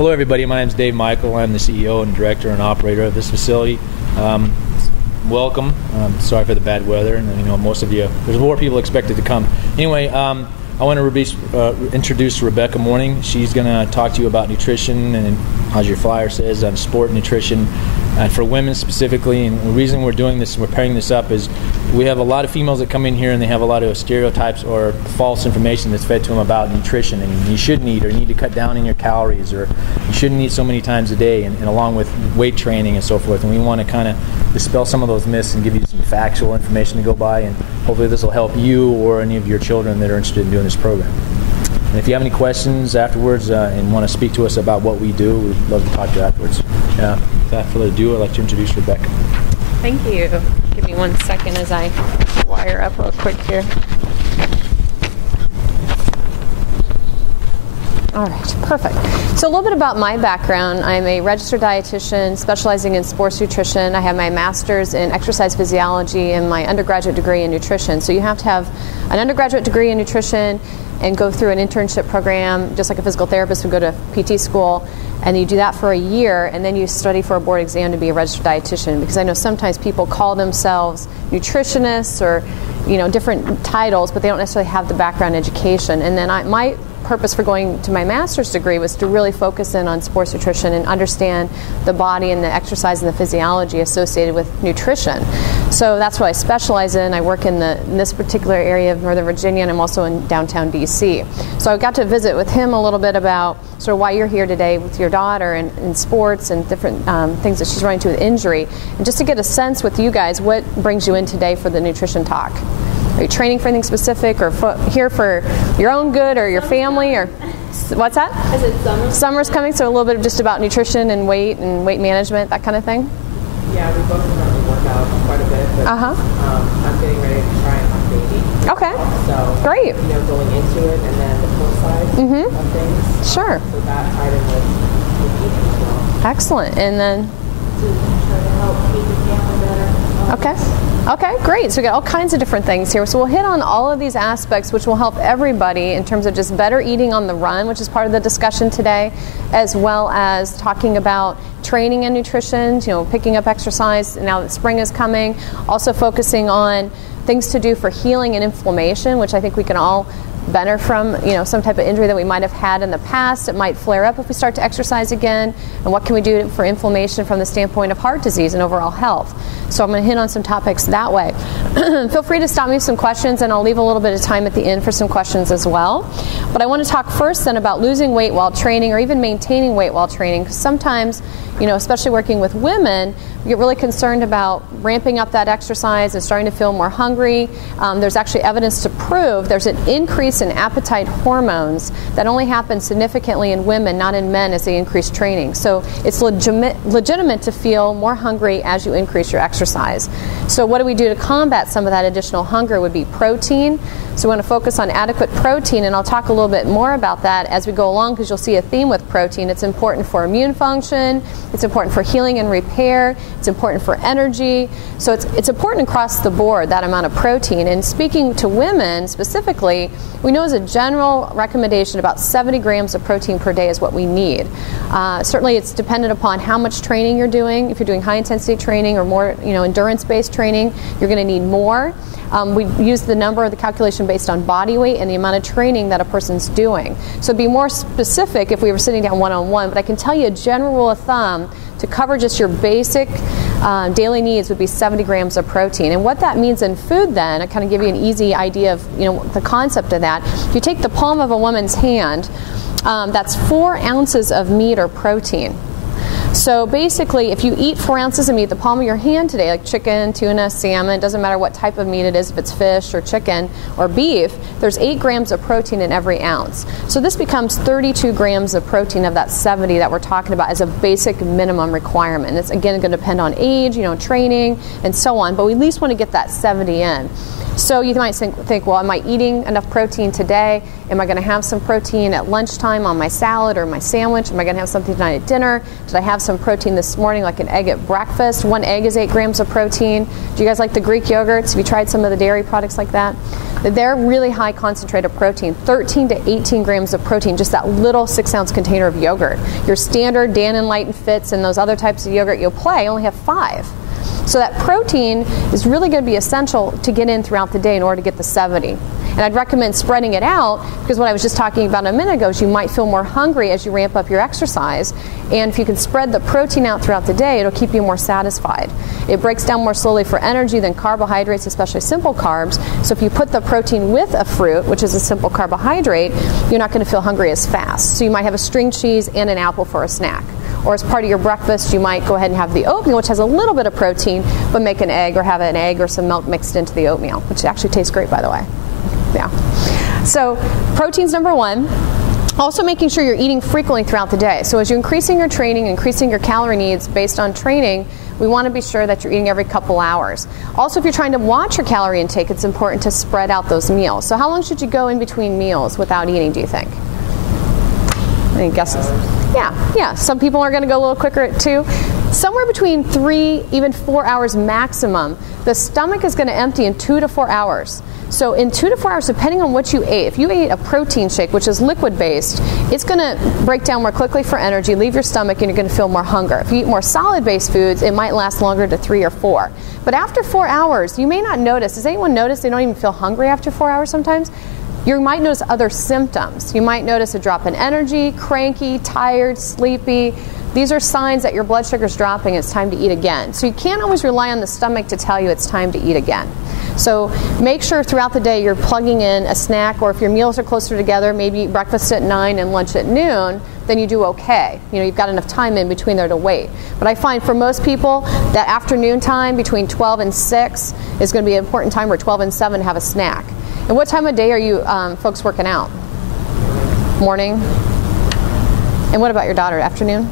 Hello everybody, my name is Dave Michael. I'm the CEO and director and operator of this facility. Welcome. Sorry for the bad weather, and most of you, there's more people expected to come. Anyway, I want to introduce Rebecca Mohning. She's going to talk to you about nutrition, and as your flyer says, sport nutrition for women specifically. And the reason we're doing this, we're pairing this up, is we have a lot of females that come in here and they have a lot of stereotypes or false information that's fed to them about nutrition, and you shouldn't eat, or you need to cut down on your calories, or you shouldn't eat so many times a day, and along with weight training and so forth. And we want to kind of dispel some of those myths and give you some factual information to go by, and hopefully this will help you or any of your children that are interested in doing this program. And if you have any questions afterwards and want to speak to us about what we do, we'd love to talk to you afterwards. Without further ado, I'd like to introduce Rebecca. Thank you. Give me 1 second as I wire up real quick here. All right, perfect. So a little bit about my background. I'm a registered dietitian specializing in sports nutrition. I have my master's in exercise physiology and my undergraduate degree in nutrition. So you have to have an undergraduate degree in nutrition and go through an internship program, just like a physical therapist would go to PT school, and you do that for a year, and then you study for a board exam to be a registered dietitian. Because I know sometimes people call themselves nutritionists or different titles, but they don't necessarily have the background education. And then my purpose for going to my master's degree was to really focus in on sports nutrition and understand the body and the exercise and the physiology associated with nutrition. So that's what I specialize in. I work in this particular area of Northern Virginia, and I'm also in downtown DC. So I got to visit with him a little bit about sort of why you're here today with your daughter and in sports and different things that she's running into with injury, and just to get a sense with you guys what brings you in today for the nutrition talk. Are you training for anything specific, or here for your own good or your family, or what's that? I said summer. Summer's coming, so a little bit of just about nutrition and weight management, that kind of thing? Yeah, we both currently work out quite a bit, but I'm getting ready to try and have baby. Okay. So, great. Going into it, and then the flip side of things. Sure. So that tied in with eating as well. Excellent. And then? To try to help make the family better. Okay, great. So we got all kinds of different things here. So we'll hit on all of these aspects, which will help everybody in terms of just better eating on the run, which is part of the discussion today, as well as talking about training and nutrition, picking up exercise now that spring is coming, also focusing on things to do for healing and inflammation, which I think we can all benefit from, some type of injury that we might have had in the past. It might flare up if we start to exercise again. And what can we do for inflammation from the standpoint of heart disease and overall health? So I'm going to hit on some topics that way. Feel free to stop me with some questions, and I'll leave a little bit of time at the end for some questions as well. But I want to talk first then about losing weight while training, or even maintaining weight while training, because sometimes, especially working with women, we get really concerned about ramping up that exercise and starting to feel more hungry. There's actually evidence to prove there's an increase in appetite hormones that only happens significantly in women, not in men, as they increase training. So it's legitimate to feel more hungry as you increase your exercise. So what do we do to combat some of that additional hunger would be protein. So we want to focus on adequate protein, and I'll talk a little bit more about that as we go along, because you'll see a theme with protein. It's important for immune function, it's important for healing and repair, it's important for energy. So it's important across the board, that amount of protein. And speaking to women specifically, we know as a general recommendation about 70 grams of protein per day is what we need. Certainly it's dependent upon how much training you're doing. If you're doing high intensity training or more endurance-based training, you're going to need more. We use the number of the calculation based on body weight and the amount of training that a person's doing. So it'd be more specific if we were sitting down one-on-one, but I can tell you a general rule of thumb to cover just your basic daily needs would be 70 grams of protein. And what that means in food then, I kind of give you an easy idea of the concept of that. If you take the palm of a woman's hand, that's 4 ounces of meat or protein. So basically, if you eat 4 ounces of meat, the palm of your hand today, like chicken, tuna, salmon, doesn't matter what type of meat it is, if it's fish or chicken or beef, there's 8 grams of protein in every ounce. So this becomes 32 grams of protein of that 70 that we're talking about as a basic minimum requirement. It's again going to depend on age, training, and so on, but we at least want to get that 70 in. So you might think, well, am I eating enough protein today? Am I going to have some protein at lunchtime on my salad or my sandwich? Am I going to have something tonight at dinner? Did I have some protein this morning, like an egg at breakfast? 1 egg is 8 grams of protein. Do you guys like the Greek yogurts? Have you tried some of the dairy products like that? They're really high concentrated protein, 13 to 18 grams of protein, just that little 6-ounce container of yogurt. Your standard Dannon Light and Fits and those other types of yogurt you'll play only have 5. So that protein is really going to be essential to get in throughout the day in order to get the 70. And I'd recommend spreading it out, because what I was just talking about a minute ago is you might feel more hungry as you ramp up your exercise. And if you can spread the protein out throughout the day, it'll keep you more satisfied. It breaks down more slowly for energy than carbohydrates, especially simple carbs. So if you put the protein with a fruit, which is a simple carbohydrate, you're not going to feel hungry as fast. So you might have a string cheese and an apple for a snack. Or as part of your breakfast, you might go ahead and have the oatmeal, which has a little bit of protein, but make an egg or have an egg or some milk mixed into the oatmeal, which actually tastes great, by the way. Yeah. So protein's number 1. Also making sure you're eating frequently throughout the day. So as you're increasing your training, increasing your calorie needs based on training, we want to be sure that you're eating every couple hours. Also, if you're trying to watch your calorie intake, it's important to spread out those meals. So how long should you go in between meals without eating, do you think? Any guesses? Yeah. Some people are going to go a little quicker at 2. Somewhere between 3, even 4 hours maximum. The stomach is going to empty in 2 to 4 hours. So in 2 to 4 hours, depending on what you ate, if you ate a protein shake, which is liquid-based, it's going to break down more quickly for energy, leave your stomach, and you're going to feel more hunger. If you eat more solid-based foods, it might last longer to 3 or 4. But after 4 hours, you may not notice. Does anyone notice they don't even feel hungry after 4 hours sometimes? You might notice other symptoms. You might notice a drop in energy, cranky, tired, sleepy. These are signs that your blood sugar is dropping. It's time to eat again. So you can't always rely on the stomach to tell you it's time to eat again. So make sure throughout the day you're plugging in a snack, or if your meals are closer together, maybe eat breakfast at 9 and lunch at noon, then you do okay. You've got enough time in between there to wait. But I find for most people that afternoon time between 12 and 6 is going to be an important time, or 12 and 7 to have a snack. And what time of day are you folks working out? Morning? And what about your daughter, afternoon?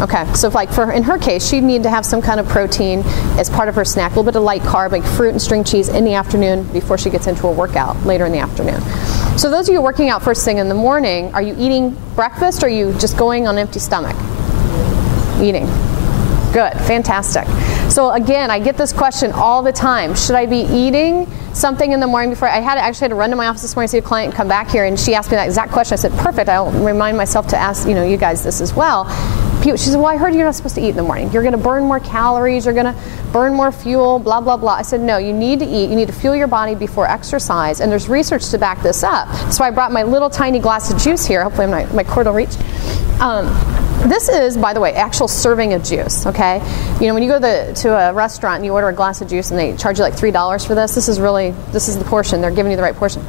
Okay, so in her case, she'd need to have some kind of protein as part of her snack, a little bit of light carb, like fruit and string cheese in the afternoon before she gets into a workout later in the afternoon. So those of you working out first thing in the morning, are you eating breakfast, or are you just going on an empty stomach? Eating. Good, fantastic. So again, I get this question all the time. Should I be eating something in the morning before? I actually had to run to my office this morning to see a client and come back here, and she asked me that exact question. I said, perfect, I'll remind myself to ask you guys this as well. She said, well, I heard you're not supposed to eat in the morning. You're going to burn more calories, you're going to burn more fuel, blah, blah, blah. I said, no, you need to eat. You need to fuel your body before exercise, and there's research to back this up. So I brought my little tiny glass of juice here. Hopefully my cord will reach. This is, by the way, actual serving of juice, okay? When you go to a restaurant and you order a glass of juice and they charge you like $3 for this, this is the portion. They're giving you the right portion.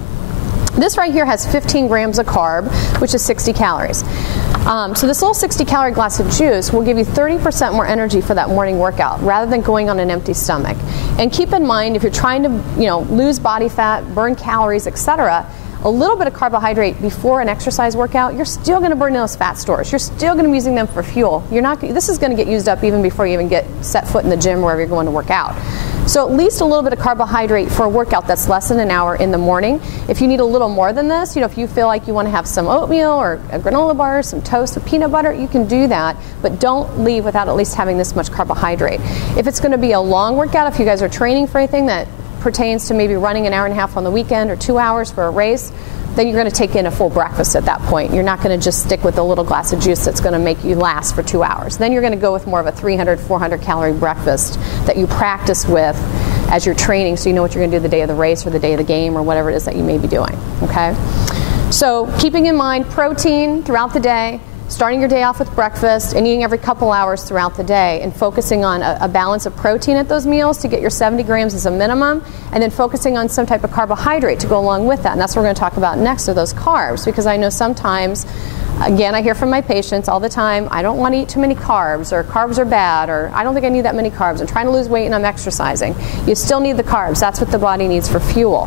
This right here has 15 grams of carb, which is 60 calories. So this little 60-calorie glass of juice will give you 30% more energy for that morning workout, rather than going on an empty stomach. And keep in mind, if you're trying to lose body fat, burn calories, etc., a little bit of carbohydrate before an exercise workout, you're still going to burn those fat stores. You're still going to be using them for fuel. This is going to get used up even before you even get set foot in the gym or wherever you're going to work out. So at least a little bit of carbohydrate for a workout that's less than an hour in the morning. If you need a little more than this, if you feel like you want to have some oatmeal or a granola bar, some toast with peanut butter, you can do that, but don't leave without at least having this much carbohydrate. If it's going to be a long workout, if you guys are training for anything that pertains to maybe running an hour and a half on the weekend or 2 hours for a race, then you're going to take in a full breakfast at that point. You're not going to just stick with a little glass of juice that's going to make you last for 2 hours. Then you're going to go with more of a 300, 400 calorie breakfast that you practice with as you're training, so you know what you're going to do the day of the race or the day of the game or whatever it is that you may be doing, okay? So keeping in mind protein throughout the day, starting your day off with breakfast and eating every couple hours throughout the day, and focusing on a balance of protein at those meals to get your 70 grams as a minimum, and then focusing on some type of carbohydrate to go along with that. And that's what we're going to talk about next, are those carbs, because I know sometimes, again, I hear from my patients all the time, I don't want to eat too many carbs, or carbs are bad, or I don't think I need that many carbs. I'm trying to lose weight and I'm exercising. You still need the carbs. That's what the body needs for fuel.